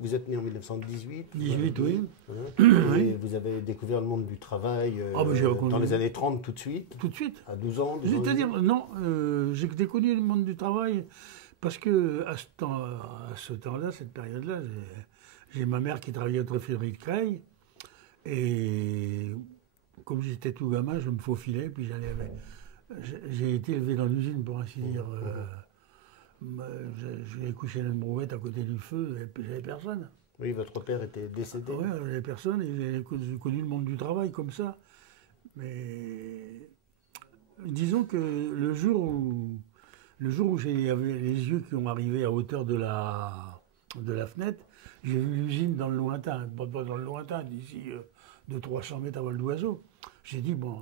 Vous êtes né en 1918. 18, oui. Voilà. Oui. Et vous avez découvert le monde du travail J'ai dans les années 30 tout de suite. Tout de suite. À 12 ans, 12 ans et C'est-à-dire, demi. non, j'ai déconnu le monde du travail parce que à ce temps-là, cette période-là, j'ai ma mère qui travaillait au Tréfilerie de Creil et comme j'étais tout gamin, je me faufilais puis j'allais avec. J'ai été élevé dans l'usine, pour ainsi dire. J'ai couché dans une brouette à côté du feu et puis j'avais personne. Oui, votre père était décédé. Oui, j'avais personne et j'ai connu le monde du travail comme ça. Mais disons que le jour où j'avais les yeux qui ont arrivé à hauteur de la fenêtre, j'ai vu l'usine dans le lointain, pas dans le lointain, d'ici de 300 mètres à vol d'oiseau. J'ai dit, bon,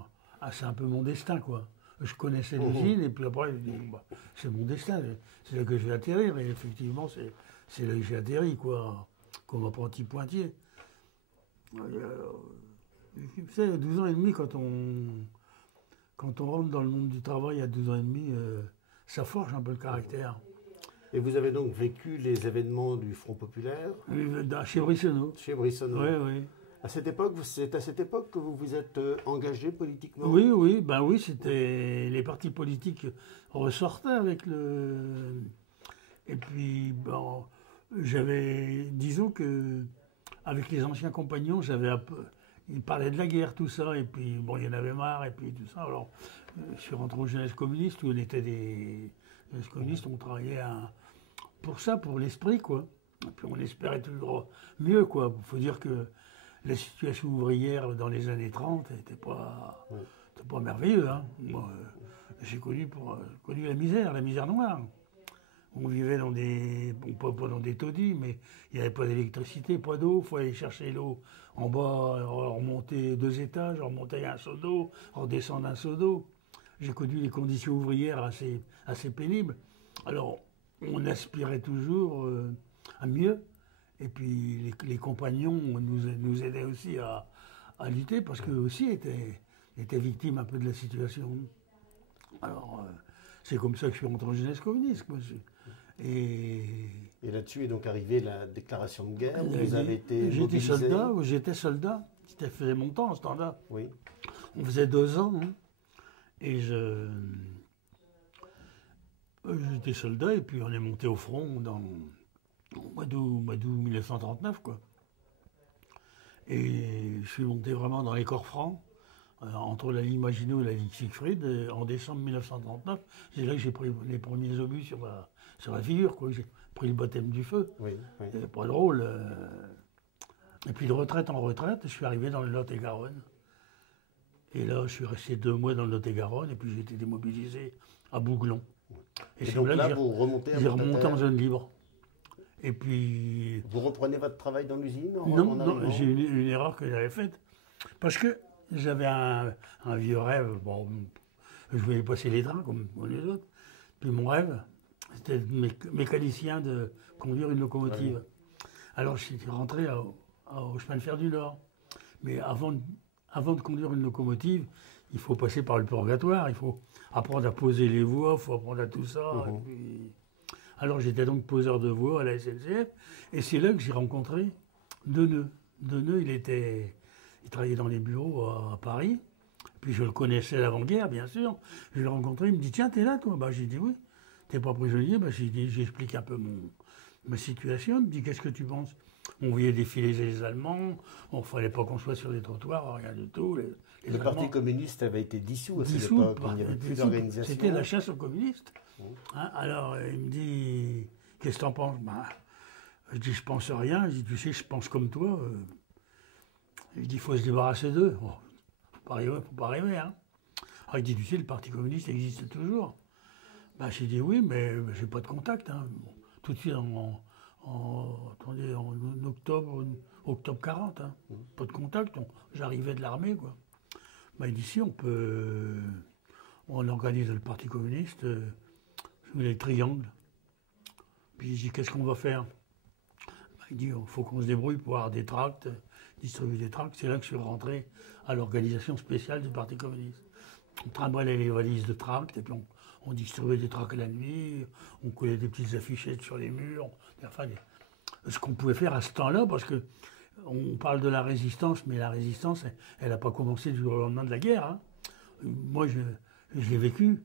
c'est un peu mon destin, quoi. Je connaissais l'usine, et puis après, j'ai dit, bon, bah, c'est mon destin, c'est là que je vais atterrir. Et effectivement, c'est là que j'ai atterri, quoi, comme apprenti pointier. Vous savez, 12 ans et demi, quand on rentre dans le monde du travail à 12 ans et demi, ça forge un peu le caractère. Et vous avez donc vécu les événements du Front populaire Chez Brissonneau. chez Brissonneau. Oui, oui. C'est à cette époque que vous vous êtes engagé politiquement? Oui, oui, ben oui, c'était les partis politiques ressortaient avec le. Et puis, bon, disons que avec les anciens compagnons, j'avais un peu, ils parlaient de la guerre, tout ça, et puis bon, il y en avait marre, et puis tout ça. Alors, je suis rentré aux Jeunesse communistes où on était des Jeunesse communistes, on travaillait pour ça, pour l'esprit, quoi. Et puis on espérait toujours mieux, quoi. Il faut dire que la situation ouvrière dans les années 30 n'était pas merveilleuse. Hein. Moi, j'ai connu la misère noire. On vivait dans pas dans des taudis, mais il n'y avait pas d'électricité, pas d'eau. Il fallait aller chercher l'eau en bas, remonter 2 étages, remonter un seau d'eau, redescendre un seau d'eau. J'ai connu les conditions ouvrières assez pénibles. Alors, on aspirait toujours à mieux. Et puis les compagnons nous aidaient aussi à lutter parce qu'eux aussi étaient victimes un peu de la situation. Alors c'est comme ça que je suis rentré en jeunesse communiste. Quoi. Et là-dessus est donc arrivée la déclaration de guerre. Vous avez été J'étais soldat. C'était faisait mon temps, ce temps-là. Oui. On faisait 2 ans. Hein, et j'étais soldat et puis on est monté au front au mois d'août 1939, quoi. Et je suis monté vraiment dans les corps francs, entre la ligne Maginot et la ligne Siegfried, en décembre 1939. C'est là que j'ai pris les premiers obus sur la figure, quoi. J'ai pris le baptême du feu. Oui, oui. C'était pas drôle. Et puis de retraite en retraite, je suis arrivé dans le Lot-et-Garonne. Et là, je suis resté 2 mois dans le Lot-et-Garonne, et puis j'ai été démobilisé à Bouglon. Et c'est donc là, vous remontez à j'ai remonté en zone libre. Et puis. Vous reprenez votre travail dans l'usine? Non, j'ai une erreur que j'avais faite. Parce que j'avais un vieux rêve. Bon, je voulais passer les trains comme les autres. Puis mon rêve, c'était mécanicien de conduire une locomotive. Ouais. Alors je suis rentré au chemin de fer du Nord. Mais avant de conduire une locomotive, il faut passer par le purgatoire. Il faut apprendre à poser les voies, il faut apprendre à tout ça. Et puis. Alors j'étais donc poseur de voies à la SNCF, et c'est là que j'ai rencontré Deneux. Deneux, il travaillait dans les bureaux à Paris, puis je le connaissais l'avant-guerre, bien sûr. Je l'ai rencontré, il me dit, tiens, t'es là, toi? Bah, j'ai dit oui. T'es pas prisonnier? Bah, j'explique un peu ma situation. Il me dit, qu'est-ce que tu penses? On voyait défiler les Allemands, il ne fallait pas qu'on soit sur les trottoirs, rien du tout. Le Parti communiste avait été dissous à cette époque, il n'y avait plus d'organisation. C'était la chasse aux communistes. Hein, alors il me dit, qu'est-ce que tu en penses? Je dis, je pense à rien. Je dis, tu sais, je pense comme toi. Il dit, il faut se débarrasser d'eux. Bon, faut pas rêver. Hein. Alors il dit, tu sais, le Parti communiste existe toujours. J'ai dit, oui, mais j'ai pas de contact. Hein. Bon, tout de suite, en octobre 40, hein. Pas de contact, j'arrivais de l'armée, quoi. Il dit, si, on organise le Parti communiste, les triangles. Puis je dis, qu'est-ce qu'on va faire? Il dit, il faut qu'on se débrouille pour avoir des tracts, distribuer des tracts. C'est là que je suis rentré à l'organisation spéciale du Parti communiste. On trimballait les valises de tracts, et puis on distribuait des tracts la nuit, on collait des petites affichettes sur les murs. Enfin, ce qu'on pouvait faire à ce temps-là, parce que on parle de la résistance, mais la résistance, elle n'a pas commencé du jour au lendemain de la guerre. Hein. Moi, je l'ai vécu.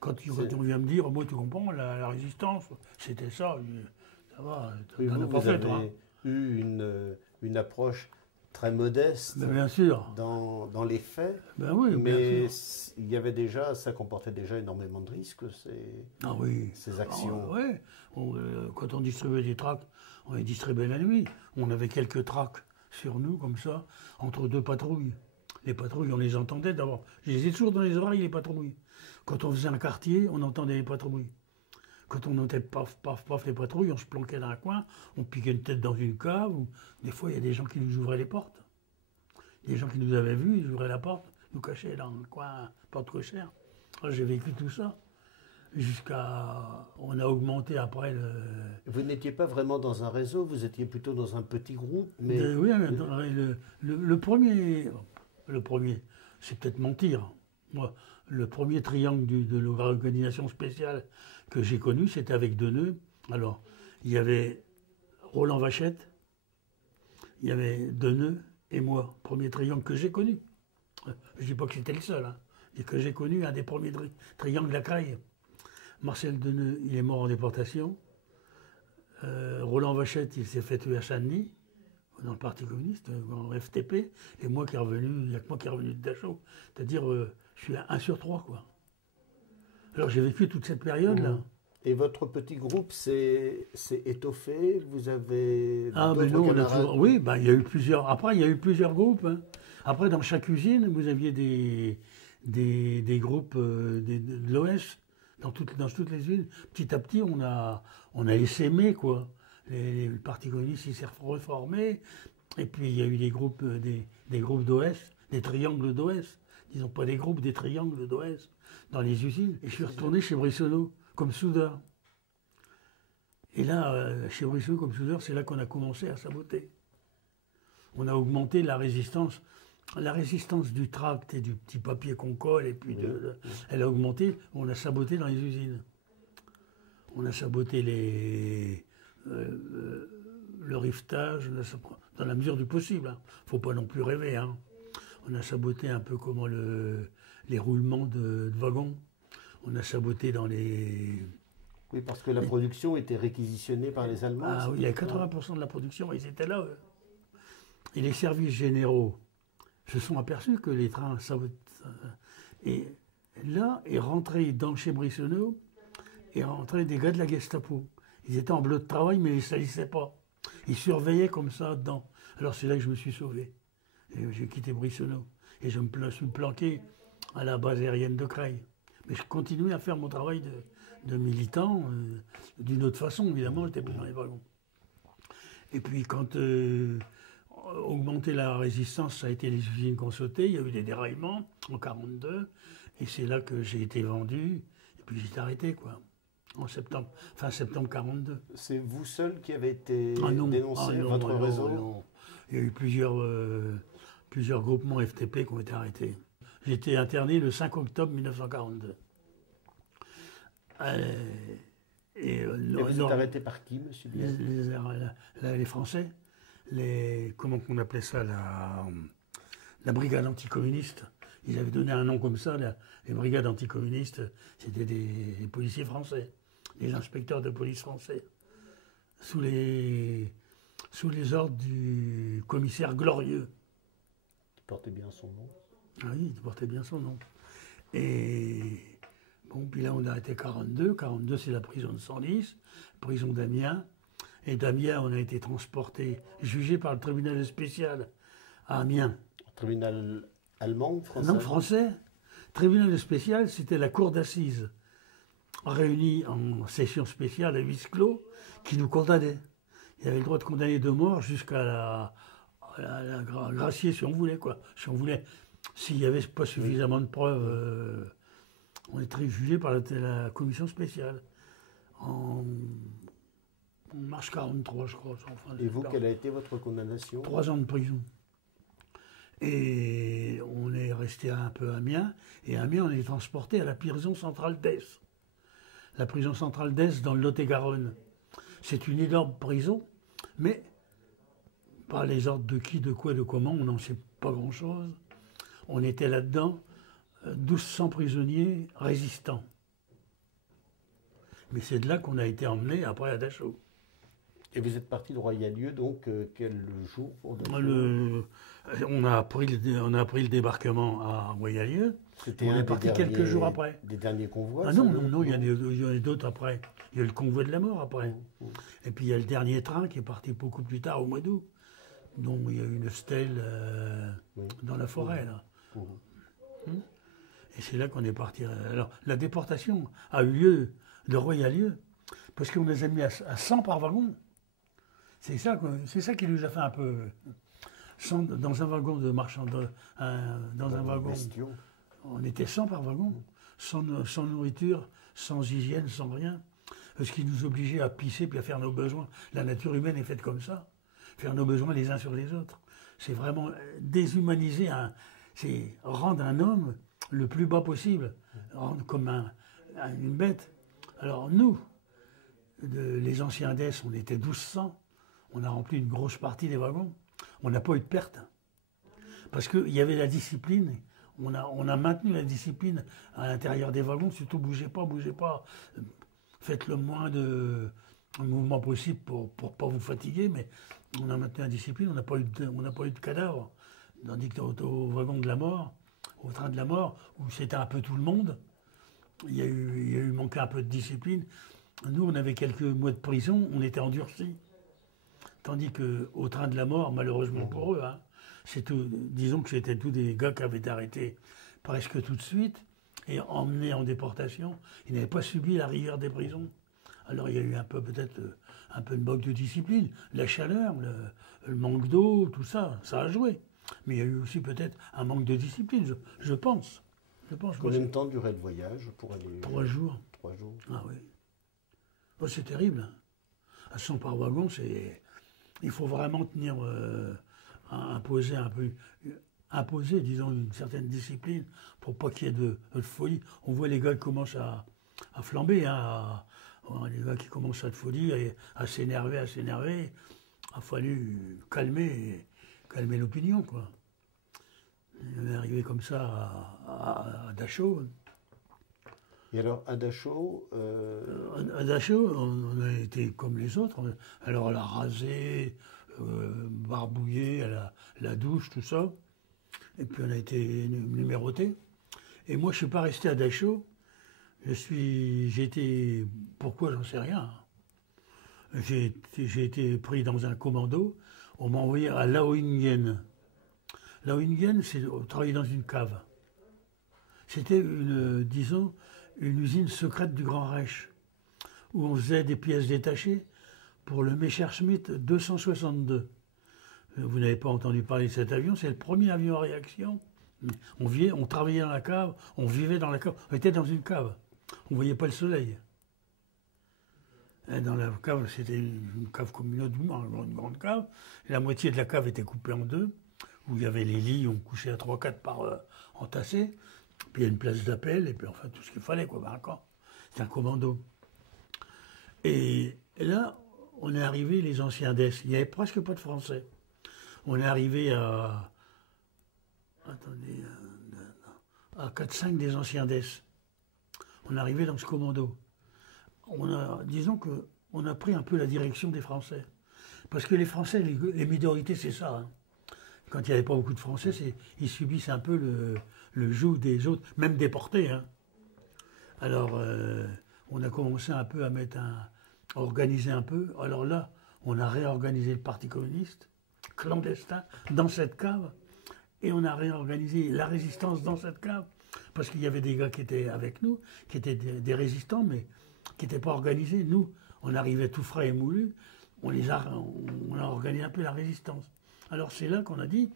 Quand on vient me dire, moi, tu comprends, la résistance, c'était ça. Ça va, oui, vous avez eu une approche très modeste, ben, bien sûr, dans les faits, ben oui, mais il y avait déjà, ça comportait déjà énormément de risques, ces actions. Ah, ouais. Quand on distribuait des tracts, on les distribuait la nuit. On avait quelques tracts sur nous, comme ça, entre deux patrouilles. Les patrouilles, on les entendait d'abord. Je les ai toujours dans les oreilles, les patrouilles. Quand on faisait un quartier, on entendait les patrouilles. Quand on entendait paf, paf, paf les patrouilles, on se planquait dans un coin, on piquait une tête dans une cave. Ou des fois, il y a des gens qui nous ouvraient les portes. Des gens qui nous avaient vus, ils ouvraient la porte, nous cachaient dans le coin, porte cochère. J'ai vécu tout ça. On a augmenté après le... Vous n'étiez pas vraiment dans un réseau, vous étiez plutôt dans un petit groupe, mais... Oui, le premier, c'est peut-être mentir. Moi, le premier triangle de l'organisation spéciale que j'ai connu, c'était avec Deneux. Alors, il y avait Roland Vachette, il y avait Deneux et moi, premier triangle que j'ai connu. Je ne dis pas que c'était le seul, hein, et que j'ai connu un des premiers triangles de la Craille. Marcel Deneux, il est mort en déportation. Roland Vachette, il s'est fait tuer à Saint-Denis, dans le Parti communiste, en FTP. Et moi qui est revenu, il n'y a que moi qui est revenu de Dachau. C'est-à-dire, je suis à 1 sur 3, quoi. Alors j'ai vécu toute cette période-là. Et votre petit groupe s'est étoffé? Vous avez mais non, oui, ben, il y a eu plusieurs. Après, il y a eu plusieurs groupes. Hein. Après, dans chaque usine, vous aviez des groupes de l'OS. Dans toutes les usines, petit à petit, on a essaimé, quoi. Le Parti communiste, il s'est reformé. Et puis, il y a eu des groupes d'OS, des triangles d'OS. Disons pas des groupes, des triangles d'OS dans les usines. Et je suis retourné chez Brissonneau, comme soudeur. Et là, chez Brissonneau, comme soudeur, c'est là qu'on a commencé à saboter. On a augmenté la résistance. La résistance du tract et du petit papier qu'on colle, et puis elle a augmenté. On a saboté dans les usines. On a saboté le rivetage, dans la mesure du possible. Hein. Faut pas non plus rêver. Hein. On a saboté un peu comment les roulements de wagons. On a saboté dans les... Oui, parce que la production était réquisitionnée par les Allemands. Ah oui, il y a 80% de la production, ils étaient là. Eux. Et les services généraux se sont aperçus que les trains sabotent. Et là est rentré chez Brissonneau, est rentré des gars de la Gestapo. Ils étaient en bleu de travail, mais ils ne salissaient pas. Ils surveillaient comme ça dedans. Alors c'est là que je me suis sauvé. J'ai quitté Brissonneau. Et je me suis planqué à la base aérienne de Creil. Mais je continuais à faire mon travail de militant, d'une autre façon, évidemment, j'étais plus dans les wagons. Et puis quand augmenter la résistance, ça a été les usines qui ont sauté, il y a eu des déraillements en 1942, et c'est là que j'ai été vendu, et puis j'ai été arrêté, quoi, fin septembre 1942. C'est vous seul qui avez été dénoncé, votre réseau? Non. Il y a eu plusieurs groupements FTP qui ont été arrêtés. J'ai été interné le 5 octobre 1942. Et vous êtes arrêté par qui, monsieur Biel? Les Français, comment on appelait ça, la brigade anticommuniste. Ils avaient donné un nom comme ça, les brigades anticommunistes, c'était des policiers français, des inspecteurs de police français, sous les ordres du commissaire Glorieux. Qui portait bien son nom. Ah oui, il portait bien son nom. Et bon, puis là, on a arrêté 42. 42, c'est la prison de Senlis, prison d'Amiens. Et d'Amiens, on a été transporté, jugé par le tribunal spécial à Amiens. Tribunal allemand, français? Non, français. Tribunal spécial, c'était la cour d'assises, réunie en session spéciale à huis clos, qui nous condamnait. Il avait le droit de condamner de mort jusqu'à la gracier, si on voulait, quoi. Si on voulait, s'il n'y avait pas suffisamment de preuves, on était jugé par la commission spéciale. En mars 43, je crois. Enfin, et vous, quelle a été votre condamnation? 3 ans de prison. Et on est resté un peu à Amiens. Et à Amiens, on est transporté à la prison centrale d'Est. La prison centrale d'Est, dans le Lot-et-Garonne. C'est une énorme prison Mais par les ordres de qui, de quoi, de comment, on n'en sait pas grand-chose. On était là-dedans, 1200 prisonniers résistants. Mais c'est de là qu'on a été emmenés après à Dachau. Et vous êtes parti de Royalieu, donc quel jour pour on a pris le débarquement à Royalieu. On est parti quelques jours après. Des derniers convois? Ah non, il y en a d'autres après. Il y a eu le convoi de la mort après. Et puis il y a le dernier train qui est parti beaucoup plus tard, au mois d'août, dont il y a eu une stèle dans la forêt, là. Et c'est là qu'on est parti. Alors, la déportation a eu lieu de Royalieu, parce qu'on les a mis à 100 par wagon. C'est ça qui nous a fait un peu... dans un wagon de marchand, dans un wagon, on était 100 par wagon, sans nourriture, sans hygiène, sans rien. Ce qui nous obligeait à pisser puis à faire nos besoins. La nature humaine est faite comme ça, faire nos besoins les uns sur les autres. C'est vraiment déshumaniser, c'est rendre un homme le plus bas possible, rendre comme une bête. Alors nous, les anciens DES, on était 1200, on a rempli une grosse partie des wagons, on n'a pas eu de perte. Parce qu'il y avait la discipline, on a maintenu la discipline à l'intérieur des wagons, surtout bougez pas, faites le moins de mouvements possible pour pas vous fatiguer, mais on a maintenu la discipline, on n'a pas eu de cadavres. Tandis qu'au wagon de la mort, au train de la mort, où c'était un peu tout le monde, il y a eu manqué un peu de discipline. Nous, on avait quelques mois de prison, on était endurcis. Tandis qu'au train de la mort, malheureusement pour eux, disons que c'était tous des gars qui avaient été arrêtés presque tout de suite et emmenés en déportation. Ils n'avaient pas subi la rigueur des prisons. Alors il y a eu peut-être un peu de manque de discipline, la chaleur, le manque d'eau, tout ça, ça a joué. Mais il y a eu aussi peut-être un manque de discipline, je pense. Combien de temps durait le voyage pour aller... 3 jours. 3 jours. Ah oui. Oh, c'est terrible. À 100 par wagon, il faut vraiment tenir, imposer, disons, une certaine discipline pour pas qu'il y ait de folie. On voit les gars qui commencent à flamber, les gars qui commencent à être folie, à s'énerver. Il a fallu calmer l'opinion, quoi. On est arrivé comme ça à Dachau. Et alors, à Dachau... À Dachau, on a été comme les autres. Alors, elle a rasé, barbouillé, la douche, tout ça. Et puis, on a été numéroté. Et moi, je ne suis pas resté à Dachau. J'ai été... Pourquoi, j'en sais rien. J'ai été pris dans un commando. On m'a envoyé à Lauingen. Lauingen, c'est travailler dans une cave. C'était une usine secrète du Grand Reich, où on faisait des pièces détachées pour le Messerschmitt 262. Vous n'avez pas entendu parler de cet avion, c'est le premier avion à réaction. On travaillait dans la cave, on vivait dans la cave, on était dans une cave. On ne voyait pas le soleil. Et dans la cave, c'était une cave comme une autre, une grande cave. La moitié de la cave était coupée en deux, où il y avait les lits, on couchait à 3-4 par entassés. Puis il y a une place d'appel, et puis enfin tout ce qu'il fallait, quoi, encore. C'est un commando. Et là, on est arrivé, les anciens DES, il n'y avait presque pas de Français. On est arrivé à 4-5 des anciens DES. On est arrivé dans ce commando. Disons qu'on a pris un peu la direction des Français. Parce que les Français, les minorités, c'est ça. Hein. Quand il n'y avait pas beaucoup de Français, ils subissent un peu le joug des autres, même déportés. Hein. Alors, on a commencé un peu à organiser un peu. Alors là, on a réorganisé le Parti communiste, clandestin, dans cette cave. Et on a réorganisé la résistance dans cette cave. Parce qu'il y avait des gars qui étaient avec nous, qui étaient des résistants, mais qui n'étaient pas organisés. Nous, on arrivait tout frais et moulu. On a organisé un peu la résistance. Alors c'est là qu'on a dit,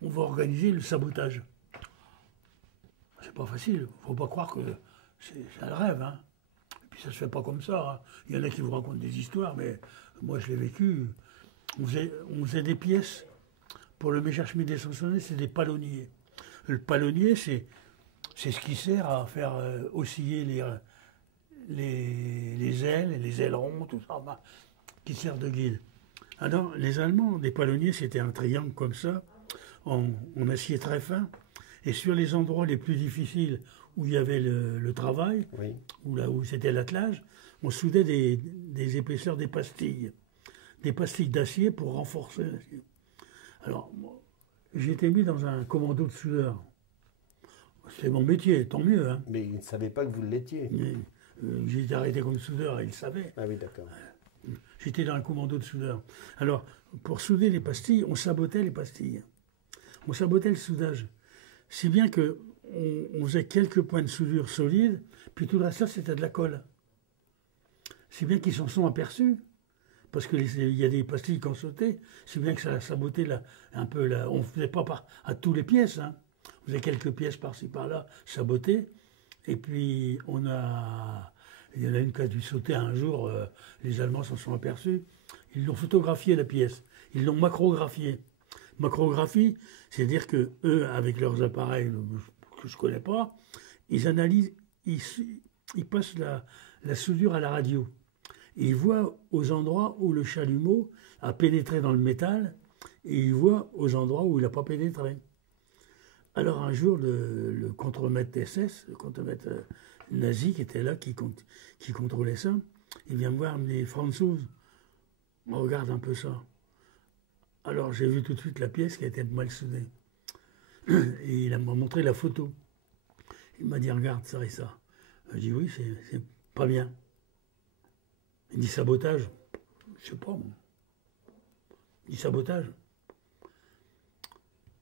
on va organiser le sabotage. C'est pas facile, il ne faut pas croire que c'est un rêve. Hein. Et puis ça se fait pas comme ça. Hein. Il y en a qui vous racontent des histoires, mais moi je l'ai vécu. On faisait des pièces pour le Messerschmitt 262, c'est des palonniers. Le palonnier, c'est ce qui sert à faire osciller les ailes et les ailerons, tout ça, qui sert de guide. Alors, les Allemands, des palonniers, c'était un triangle comme ça, en acier très fin. Et sur les endroits les plus difficiles où il y avait le travail, Oui. ou là où c'était l'attelage, on soudait des épaisseurs, des pastilles d'acier pour renforcer l'acier. Alors, j'ai été mis dans un commando de soudeur. C'est mon métier, tant mieux. Hein. Mais ils ne savaient pas que vous l'étiez. J'ai été arrêté comme soudeur, ils le savaient. Ah oui, d'accord. J'étais dans un commando de soudeur. Alors, pour souder les pastilles, on sabotait les pastilles. On sabotait le soudage. Si bien que on faisait quelques points de soudure solides, puis tout le reste, c'était de la colle. Si bien qu'ils s'en sont aperçus, parce qu'il y a des pastilles qui ont sauté, si bien que ça a saboté un peu. On ne faisait pas à tous les pièces, hein. On faisait quelques pièces par-ci, par-là, sabotées. Et puis, il y en a une qui a dû sauter un jour, les Allemands s'en sont aperçus. Ils l'ont photographié, la pièce. Ils l'ont macrographiée. Macrographie, c'est-à-dire que eux, avec leurs appareils que je ne connais pas, ils analysent, ils passent la soudure à la radio. Et ils voient aux endroits où le chalumeau a pénétré dans le métal, et ils voient aux endroits où il n'a pas pénétré. Alors un jour, le contremaître SS, le contremaître nazi qui était là, qui contrôlait ça, il vient me voir, il me dit « François, on regarde un peu ça ». Alors j'ai vu tout de suite la pièce qui était mal soudée. Et il m'a montré la photo. Il m'a dit, regarde ça et ça. J'ai dit, oui, c'est pas bien. Il dit, sabotage. Je sais pas, moi. Il dit, sabotage.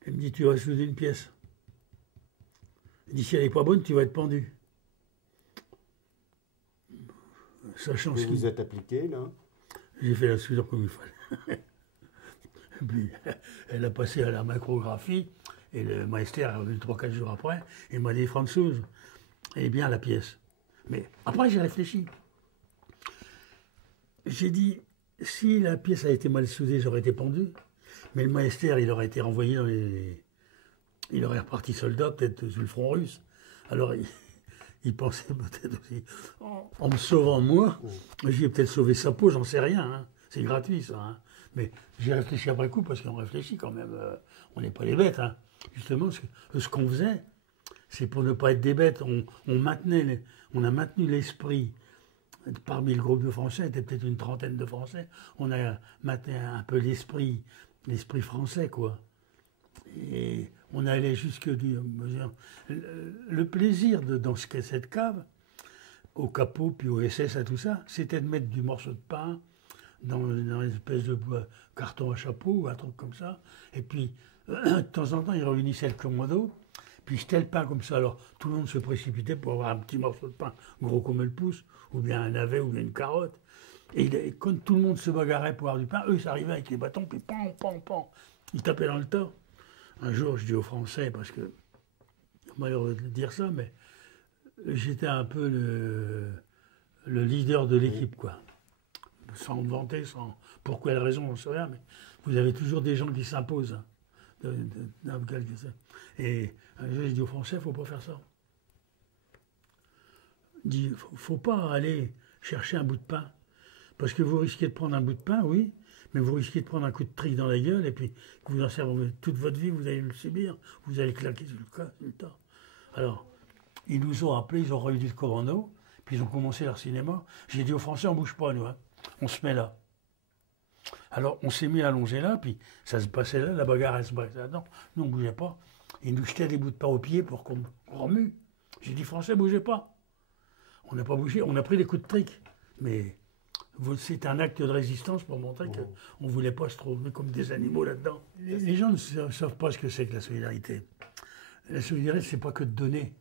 Il me dit, tu vas souder une pièce. Il dit, si elle n'est pas bonne, tu vas être pendu. Sachant vous vous êtes appliqué, là? J'ai fait la soudure comme il fallait. Et puis, elle a passé à la macrographie, et le maester est revenu 3-4 jours après, il m'a dit, Françoise, elle est bien la pièce. Mais après, j'ai réfléchi. J'ai dit, si la pièce a été mal soudée, j'aurais été pendu, mais le maester, il aurait été renvoyé dans les... Il aurait reparti soldat, peut-être sur le front russe. Alors, il pensait peut-être aussi, en me sauvant moi, j'ai peut-être sauvé sa peau, j'en sais rien, hein. C'est gratuit ça. Hein. Mais j'ai réfléchi après coup, parce qu'on réfléchit quand même, on n'est pas les bêtes. Hein. Justement, ce qu'on faisait, c'est pour ne pas être des bêtes, on a maintenu l'esprit. Parmi le groupe de Français, il était peut-être une trentaine de Français, on a maintenu un peu l'esprit français, quoi. Et on allait jusque le plaisir dans cette cave, au capot, puis au SS, à tout ça, c'était de mettre du morceau de pain dans une espèce de carton à chapeau ou un truc comme ça. Et puis, de temps en temps, ils réunissaient le commando, puis jetaient le pain comme ça. Alors, tout le monde se précipitait pour avoir un petit morceau de pain gros comme le pouce, ou bien un navet, ou bien une carotte. Et quand tout le monde se bagarrait pour avoir du pain, eux, ils arrivaient avec les bâtons, puis pan, pan, pan. Ils tapaient dans le tas. Un jour, je dis aux Français, parce que, malheureux de dire ça, mais j'étais un peu le leader de l'équipe, quoi. Sans me vanter, pour quelle raison, on ne sait rien, mais vous avez toujours des gens qui s'imposent. Et un jour, je dis aux Français, il ne faut pas faire ça. Je dis, il ne faut pas aller chercher un bout de pain. Parce que vous risquez de prendre un bout de pain, oui, mais vous risquez de prendre un coup de trique dans la gueule, et puis que vous en servez toute votre vie, vous allez le subir, vous allez claquer sur le tas. Alors, ils nous ont appelés, ils ont réuni le commando, puis ils ont commencé leur cinéma. J'ai dit aux Français, on ne bouge pas, nous, hein. On se met là. Alors, on s'est mis allongé là, puis ça se passait là, la bagarre, elle se passait là-dedans. Nous, on ne bougeait pas. Ils nous jetaient des bouts de pain aux pieds pour qu'on remue. J'ai dit, Français, bougez pas. On n'a pas bougé, on a pris des coups de trique. Mais c'est un acte de résistance pour montrer qu'on ne voulait pas se trouver comme des animaux là-dedans. Les gens ne savent pas ce que c'est que la solidarité. La solidarité, c'est pas que de donner.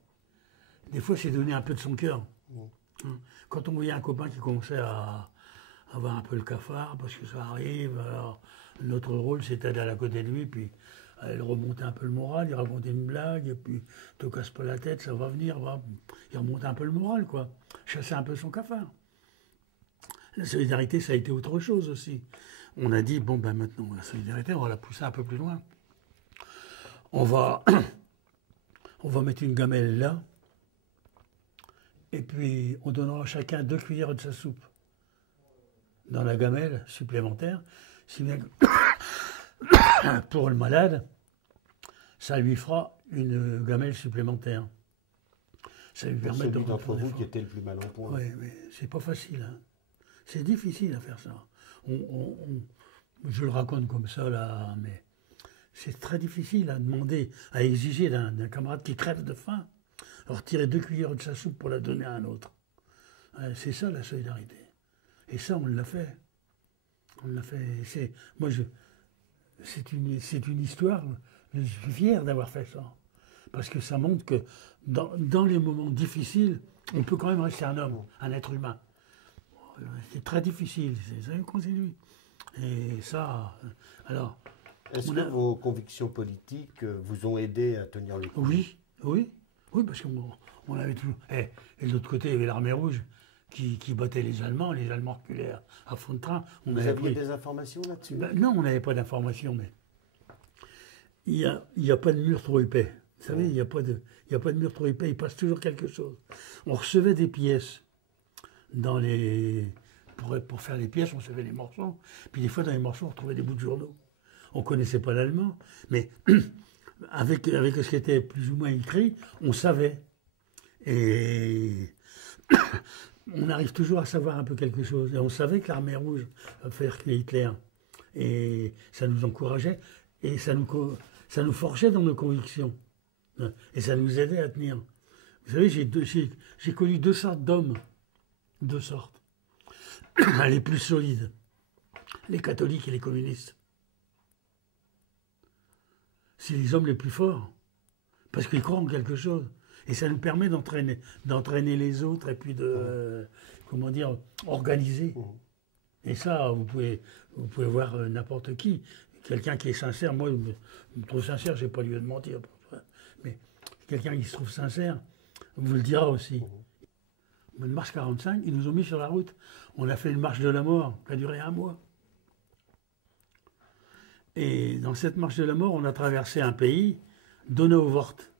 Des fois, c'est donner un peu de son cœur. Quand on voyait un copain qui commençait à avoir un peu le cafard, parce que ça arrive, alors notre rôle, c'était d'aller à côté de lui, puis il remontait un peu le moral, il racontait une blague, et puis te casse pas la tête, ça va venir, va. Il remontait un peu le moral, quoi. Chasser un peu son cafard. La solidarité, ça a été autre chose aussi. On a dit, bon, ben maintenant, la solidarité, on va la pousser un peu plus loin. On va mettre une gamelle là, et puis on donnera à chacun 2 cuillères de sa soupe dans la gamelle supplémentaire, Si bien que pour le malade, ça lui fera une gamelle supplémentaire. Ça lui permet de celui d'entre vous qui était le plus mal en point. Oui, mais c'est pas facile. Hein. C'est difficile à faire ça. Je le raconte comme ça, là, mais c'est très difficile à demander, à exiger d'un camarade qui crève de faim, retirer 2 cuillères de sa soupe pour la donner à un autre. C'est ça la solidarité. Et ça, on l'a fait. On l'a fait. Moi, c'est une histoire. Je suis fier d'avoir fait ça. Parce que ça montre que dans les moments difficiles, on peut quand même rester un homme, un être humain. C'est très difficile, ça continue. Et ça, alors... Est-ce que vos convictions politiques vous ont aidé à tenir le coup? Oui, parce qu'on avait toujours... Et de l'autre côté, il y avait l'armée rouge qui battait les Allemands reculaient à fond de train. Vous aviez des informations là-dessus? Non, on n'avait pas d'informations, mais il n'y a pas de mur trop épais. Vous savez, il n'y a pas de mur trop épais, il passe toujours quelque chose. On recevait des pièces pour faire les pièces, on recevait les morceaux. Puis des fois, dans les morceaux, on retrouvait des bouts de journaux. On ne connaissait pas l'allemand, mais avec ce qui était plus ou moins écrit, on savait. Et on arrive toujours à savoir un peu quelque chose. Et on savait que l'armée rouge a fait reculer Hitler. Et ça nous encourageait, et ça nous forgeait dans nos convictions. Et ça nous aidait à tenir. Vous savez, j'ai connu 2 sortes d'hommes. 2 sortes. Les plus solides. Les catholiques et les communistes. C'est les hommes les plus forts. Parce qu'ils croient en quelque chose. Et ça nous permet d'entraîner les autres et puis de, organiser. Et ça, vous pouvez voir n'importe qui. Quelqu'un qui est sincère, moi, je me trouve sincère, je n'ai pas lieu de mentir. Mais quelqu'un qui se trouve sincère vous le dira aussi. Une marche 45, ils nous ont mis sur la route. On a fait une marche de la mort qui a duré 1 mois. Et dans cette marche de la mort, on a traversé un pays, Donauwörth.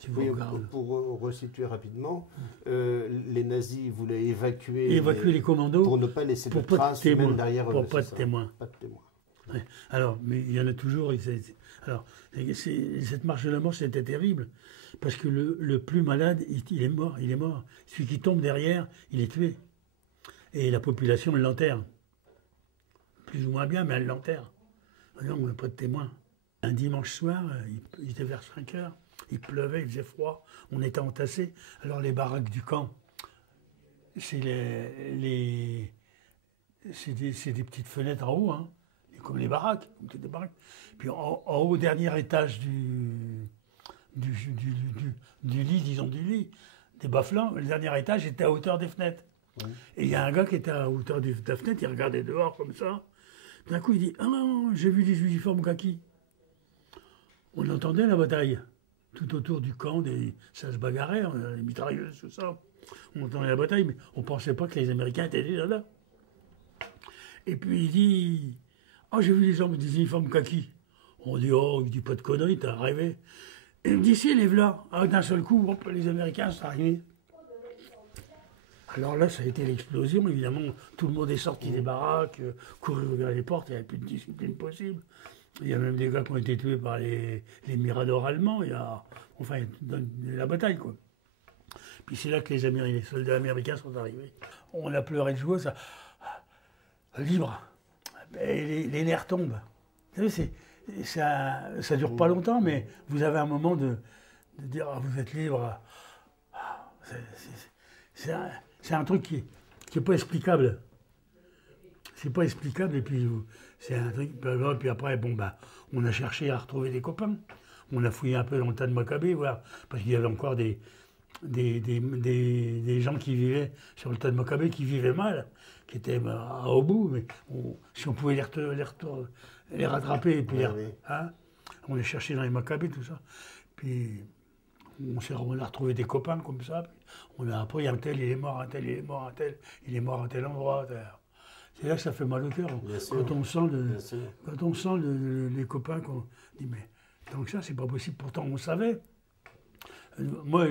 Si vous regardez. Pour resituer rapidement, les nazis voulaient évacuer les commandos pour ne pas laisser de traces humaines derrière eux. Pour pas de témoins. Pas de témoins. Ouais. Alors, mais il y en a toujours. Alors, cette marche de la mort, c'était terrible. Parce que le plus malade, il est mort. Celui qui tombe derrière, il est tué. Et la population, elle l'enterre. Plus ou moins bien, mais elle l'enterre. Non, on n'a pas de témoins. Un dimanche soir, il était vers 5 heures, il pleuvait, il faisait froid, on était entassés. Alors les baraques du camp, c'est des petites fenêtres en haut, hein, comme les baraques, des baraques. Puis en haut, dernier étage du lit, disons du lit, des bas-flancs, le dernier étage était à hauteur des fenêtres. Oui. Et il y a un gars qui était à hauteur de la fenêtre, il regardait dehors comme ça. D'un coup, il dit « Ah non, j'ai vu des uniformes kaki ». On entendait la bataille. Tout autour du camp, ça se bagarrait, les mitrailleuses, tout ça. On entendait la bataille, mais on ne pensait pas que les Américains étaient déjà là. Et puis il dit « Ah, j'ai vu des hommes des uniformes kaki ». On dit « Oh, il dit pas de conneries, t'as rêvé ». Et il me dit « Si, les voilà ». Ah, d'un seul coup, hop, les Américains sont arrivés. Alors là, ça a été l'explosion, évidemment. Tout le monde est sorti des baraques, courir vers les portes, il n'y avait plus de discipline possible. Il y a même des gars qui ont été tués par les miradors allemands. Il y a la bataille, quoi. Puis c'est là que les soldats américains sont arrivés. On a pleuré de joie, ça. Libre. Et les nerfs tombent. Vous savez, ça dure pas longtemps, mais vous avez un moment de dire ah, vous êtes libre. C'est un truc qui n'est pas explicable. C'est pas explicable, et puis c'est un truc. Puis après, bon, bah, on a cherché à retrouver des copains. On a fouillé un peu dans le tas de Maccabée, voir, parce qu'il y avait encore des gens qui vivaient sur le tas de Maccabée, qui vivaient mal, qui étaient au bout, mais si on pouvait les rattraper, et puis hein, on les cherchait dans les Maccabées, tout ça. Puis on a retrouvé des copains comme ça. On a appris un tel, il est mort, un tel, il est mort, un tel, il est mort à tel endroit. C'est là que ça fait mal au cœur. Quand on sent les copains qu'on dit mais tant que ça, c'est pas possible. Pourtant, on savait. Moi,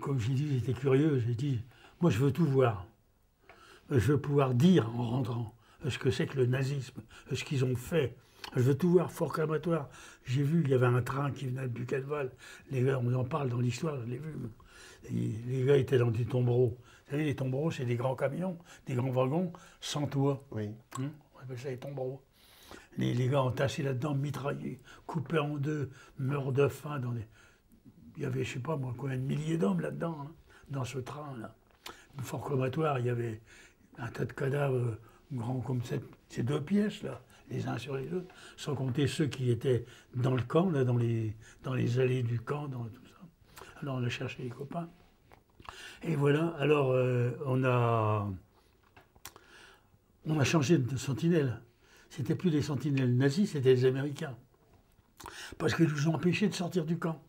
comme j'ai dit, j'étais curieux. J'ai dit, moi, je veux tout voir. Je veux pouvoir dire en rentrant. ce que c'est que le nazisme, ce qu'ils ont fait. Je veux tout voir, Fort Cramatoire. J'ai vu, il y avait un train qui venait de Buchenwald. Les gars, on en parle dans l'histoire, je l'ai vu. Les gars étaient dans des tombereaux. Vous savez, les tombereaux, c'est des grands camions, des grands wagons, sans toit. Oui. On appelle ça les tombereaux. Les gars entassés là-dedans, mitraillés, coupés en deux, meurent de faim. Il y avait, je sais pas moi, combien de milliers d'hommes là-dedans, hein, dans ce train-là. Au Fort Cramatoire, il y avait un tas de cadavres grands comme ces 2 pièces, là, les uns sur les autres, sans compter ceux qui étaient dans le camp, là, dans les allées du camp, dans tout ça. Alors on a cherché les copains. Et voilà, alors on a changé de sentinelle. C'était plus des sentinelles nazis, c'était les Américains. Parce qu'ils nous ont empêchés de sortir du camp.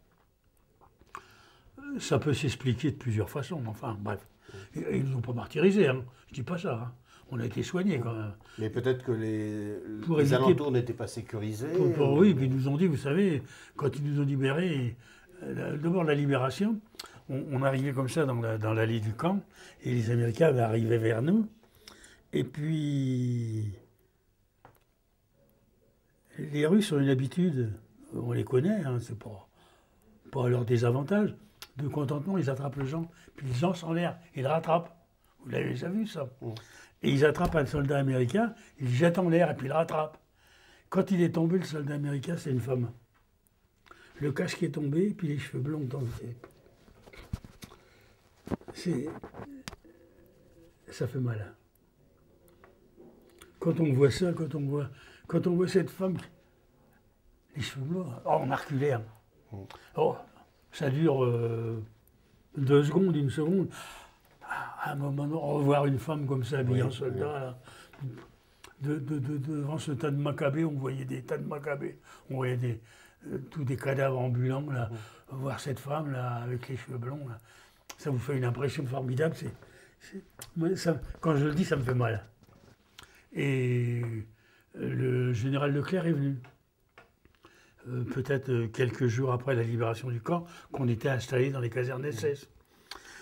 Ça peut s'expliquer de plusieurs façons, enfin bref. Ils nous ont pas martyrisés, hein. Je dis pas ça. Hein. On a été soignés quand même. Mais peut-être que les alentours n'étaient pas sécurisés. Oui, puis ils nous ont dit, vous savez, quand ils nous ont libérés, d'abord la libération, on arrivait comme ça dans l'allée du camp, et les Américains arrivaient vers nous, et puis les Russes ont une habitude, on les connaît, hein, c'est pas leur désavantage, de contentement, ils attrapent les gens, puis ils lancent en l'air, ils le rattrapent. Vous l'avez déjà vu ça. Et ils attrapent un soldat américain, ils le jettent en l'air et puis ils le rattrapent. Quand il est tombé, le soldat américain, c'est une femme. Le casque est tombé, et puis les cheveux blonds tombés. Ça fait mal. Quand on voit ça, quand on voit cette femme, les cheveux blonds, on a reculé. Hein. Oh, ça dure 2 secondes, 1 seconde. À un moment, revoir une femme comme ça, habillée en soldat, là, devant ce tas de macabées, on voyait des tas de macabées, on voyait tous des cadavres ambulants, là. Voir cette femme, là, avec les cheveux blonds, là, ça vous fait une impression formidable. Quand je le dis, ça me fait mal. Et le général Leclerc est venu. Peut-être quelques jours après la libération du camp, qu'on était installés dans les casernes SS.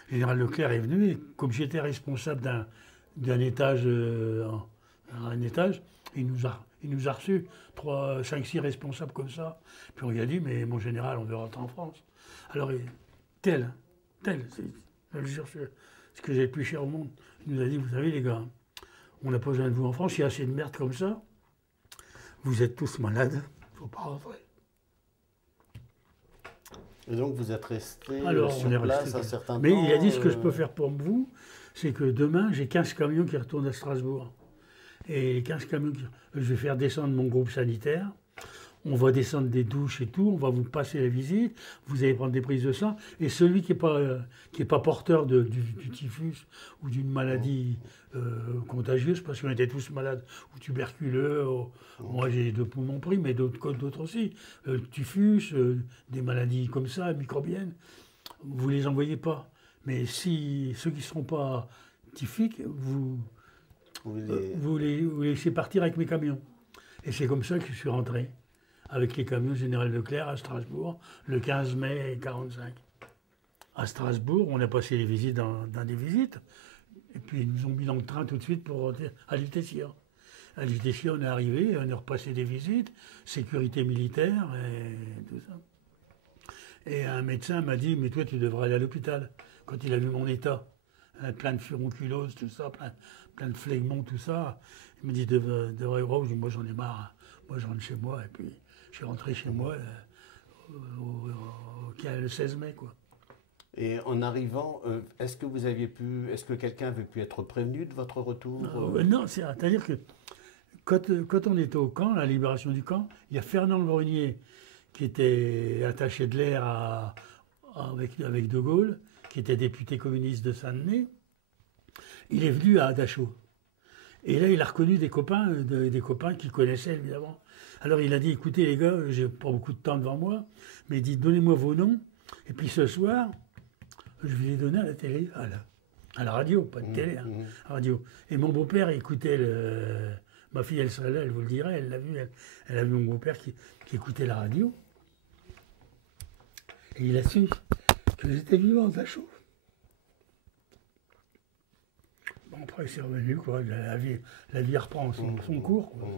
Le général Leclerc est venu, et comme j'étais responsable d'un étage, un étage, il nous a reçus, 3, 5, 6 responsables comme ça. Puis on lui a dit, mais mon général, on veut rentrer en France. Alors, tel, je jure, ce que j'ai le plus cher au monde, il nous a dit, vous savez les gars, on n'a pas besoin de vous en France, il y a assez de merde comme ça, vous êtes tous malades, il ne faut pas rentrer. Et donc vous êtes resté sur place un certain temps. Mais il a dit, ce que je peux faire pour vous, c'est que demain, j'ai 15 camions qui retournent à Strasbourg. Et les 15 camions, je vais faire descendre mon groupe sanitaire. On va descendre des douches et tout, on va vous passer la visite, vous allez prendre des prises de sang. Et celui qui est pas porteur du typhus ou d'une maladie contagieuse, parce qu'on était tous malades, ou tuberculeux, moi j'ai 2 poumons pris, mais d'autres aussi, typhus, des maladies comme ça, microbiennes, vous les envoyez pas. Mais si ceux qui ne seront pas typhiques, vous les laissez partir avec mes camions. Et c'est comme ça que je suis rentré, avec les camions Général Leclerc à Strasbourg, le 15 mai 1945. À Strasbourg, on a passé les visites dans des visites, et puis ils nous ont mis dans le train tout de suite pour rentrer à Lutetia. À Lutetia, on est arrivé, on a repassé des visites, sécurité militaire et tout ça. Et un médecin m'a dit, mais toi tu devrais aller à l'hôpital, quand il a vu mon état. Plein de furonculose, tout ça, plein de flegmons, tout ça. Il me dit, devrais je dis, moi j'en ai marre, moi je rentre chez moi, et puis je suis rentré chez moi le 16 mai, quoi. Et en arrivant, est-ce que quelqu'un avait pu être prévenu de votre retour? Non, c'est-à-dire que quand on était au camp, la libération du camp, il y a Fernand Le Brunier, qui était attaché de l'air avec De Gaulle, qui était député communiste de Saint-Denis. Il est venu à Dachau. Et là, il a reconnu des copains qu'il connaissait, évidemment. Alors, il a dit, écoutez, les gars, j'ai pas beaucoup de temps devant moi, mais il dit, donnez-moi vos noms, et puis ce soir, je vais les donner à la télé, à la radio, pas de télé, hein, radio. Et mon beau-père écoutait ma fille, elle serait là, elle vous le dirait, elle l'a vu, elle a vu mon beau-père qui écoutait la radio. Et il a su que j'étais vivant à Dachau. Bon, Après, c'est revenu, quoi. La vie reprend son cours, quoi.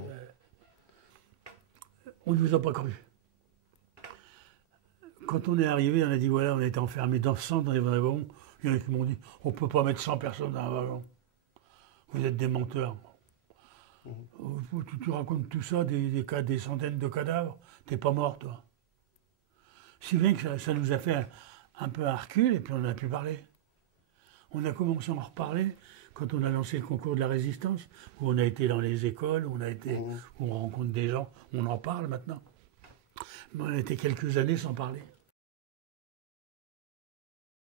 On ne vous a pas cru. Quand on est arrivé, on a dit, voilà, on a été enfermés dans 100 dans les wagons. Il y en a qui m'ont dit, on ne peut pas mettre 100 personnes dans un wagon. Vous êtes des menteurs. Tu racontes tout ça, des centaines de cadavres, t'es pas mort, toi. Si bien que ça nous a fait un peu un recul, et puis on a pu parler. On a commencé à en reparler quand on a lancé le concours de la résistance, où on a été dans les écoles, où on rencontre des gens, on en parle maintenant. Mais on a été quelques années sans parler.